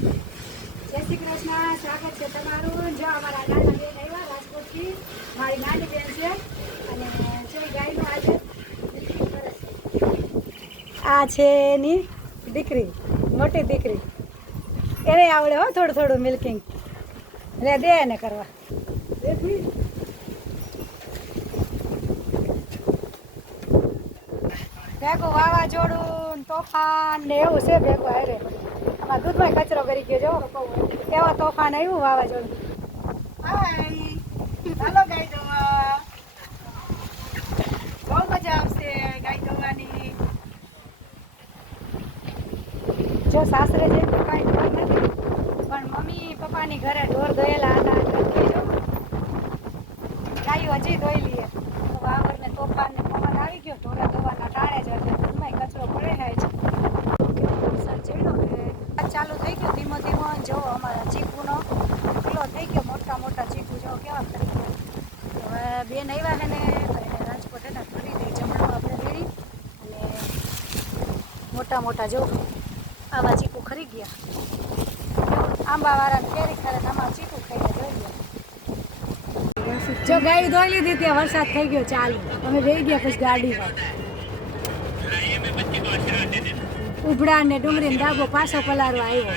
જય શ્રી કૃષ્ણ, સ્વાગત છે તમારું. જો અમારા નાના બેન આવ્યા રાજકોટથી, મારી નાની બેન છે અને જે ગાયનું આજે આ છે એની દીકરી, મોટી દીકરી. એને આવડે હો થોડું થોડું મિલ્કિંગ. લે દે એને કરવા. ભેગું વાવાઝોડું તોફાન ને એવું છે ભેગું હારે. આમાં દૂધમાં કચરો કરી ગયો જો એવા તોફાન આવ્યું વાવાઝોડું. હાલો ગાય દોવા. બહુ મજા આવશે ગાય દોવાની. જો સાસરે જઈને તો કાંઈ ઢોર નથી, પણ મમ્મી પપ્પાની ઘરે ઢોર દોયેલા હતા. જો ગાયો હજી દોઈ લઈએ. વાવર ને તોફાન ને પવન આવી ગયો, ઢોરા દોવાના ટાણે છે એટલે દૂધમાં કચરો પડે જાય છે. વરસાદ ચડ્યો કે ચાલુ થઈ ગયો ધીમો ધીમો. જો અમારા ચીકુનો કિલો થઈ ગયો, મોટા મોટા ચીકુ જો કેવા ખરી ગયા. હવે બેન આવ્યા છે ને રાજકોટ એના ફરી દઈ જમણું આપણે રેડી. અને મોટા મોટા જો આવા ચીકુ ખરી ગયા. આંબાવાળાને કેરી ખરે આમાં ચીકુ ખાઈને જોઈ ગયા. જો ગાય દોઈ લીધી ત્યાં વરસાદ થઈ ગયો ચાલુ. અમે રહી ગયા પછી ગાડીમાં ઉભડા ને ડુંગળી ને ડાબો પાછો પલારો આવ્યો.